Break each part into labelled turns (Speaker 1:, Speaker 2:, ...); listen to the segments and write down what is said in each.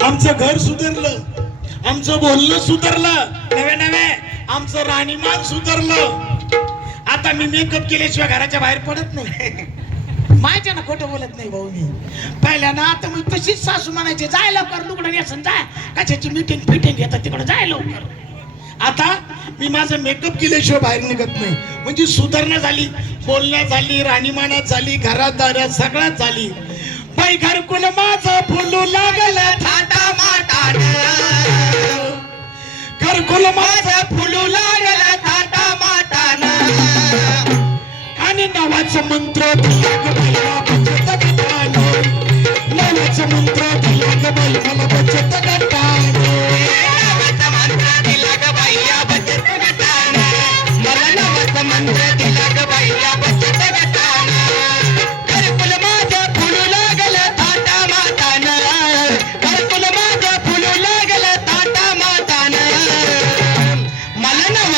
Speaker 1: आमचं घर सुधारलं. आमचं बोलणं सुधारलं. नव्या नव्या आमचं राणीमान सुधारलं. आता मी मेकअप केल्याशिवाय घराच्या बाहेर पडत नाही. माझ्या ना खोटं बोलत नाही भाऊ मी पहिल्यांदा आता मी तशीच सासू म्हणायचे जाय लवकर लुगडं नेसन जाय कशाची मिटिंग फिटिंग घेतात तिकडं जाय लवकर. आता मी माझं मेकअप केल्याशिवाय बाहेर निघत नाही. म्हणजे सुधारणा झाली बोलण्यात झाली राणीमानात झाली घरात दारात सगळ्यात झाली. बाई घरकुल माझं फुलू लागल थाटा माटान. घरकुल माझं फुलू लागल थाटा माटान. आणि नवाच मंत्र दिला ग बाईला बचत गटानं. नवाच मंत्र दिला ग बाई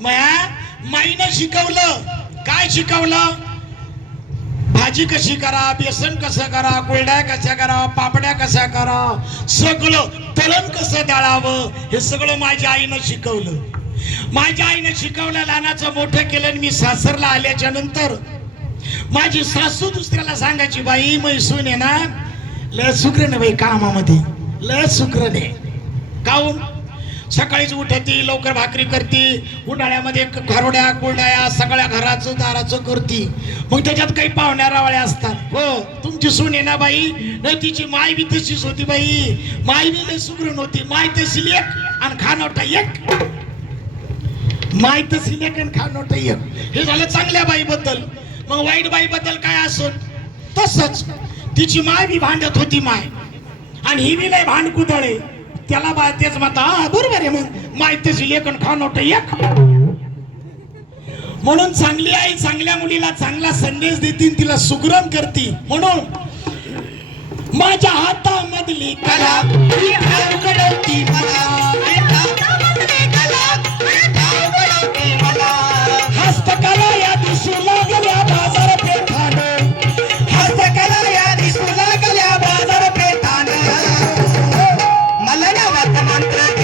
Speaker 1: मया माईनं शिकवलं. काय शिकवलं? भाजी कशी करा बेसन कसं करा कोरड्या कशा करा पापड्या कशा करा सगळं तलन कसं दळावं हे सगळं माझ्या आईनं शिकवलं. माझ्या आईनं शिकवलं लहानाचं मोठं केलं मी सासरला आल्याच्यानंतर माझी सासू दुसऱ्याला सांगायची बाई मैसून आहे ना लय सुग्रण बाई कामामध्ये लय सुग्रण आहे काऊन सकाळीच उठती लवकर भाकरी करती उन्हाळ्यामध्ये क- घरोड्या कुरड्या सगळ्या घराचं दाराचं करती. मग त्याच्यात काही पाहुण्या रावळ्या असतात. हो तुमची सून आहे ना बाई? नाही तिची माय बी तशीच होती बाई. माय बी लय सुगरण होती. माय तशी एक आणि खानवटा एक. माय तशी एक आणि खानवटा एक. हे झालं चांगल्या बाईबद्दल. मग वाईट बाईबद्दल काय असत तसंच. तिची माय बी भांडत होती माय. आणि ही बी लय भांड कुदळे त्याला बा तेच म्हणता हा बरोबर आहे मग. माय तशी लेखन होत एक. म्हणून चांगली आई चांगल्या मुलीला चांगला संदेश देतील तिला सुग्रण करती म्हणून माझ्या हातामधली कला
Speaker 2: ती मला. Thank you.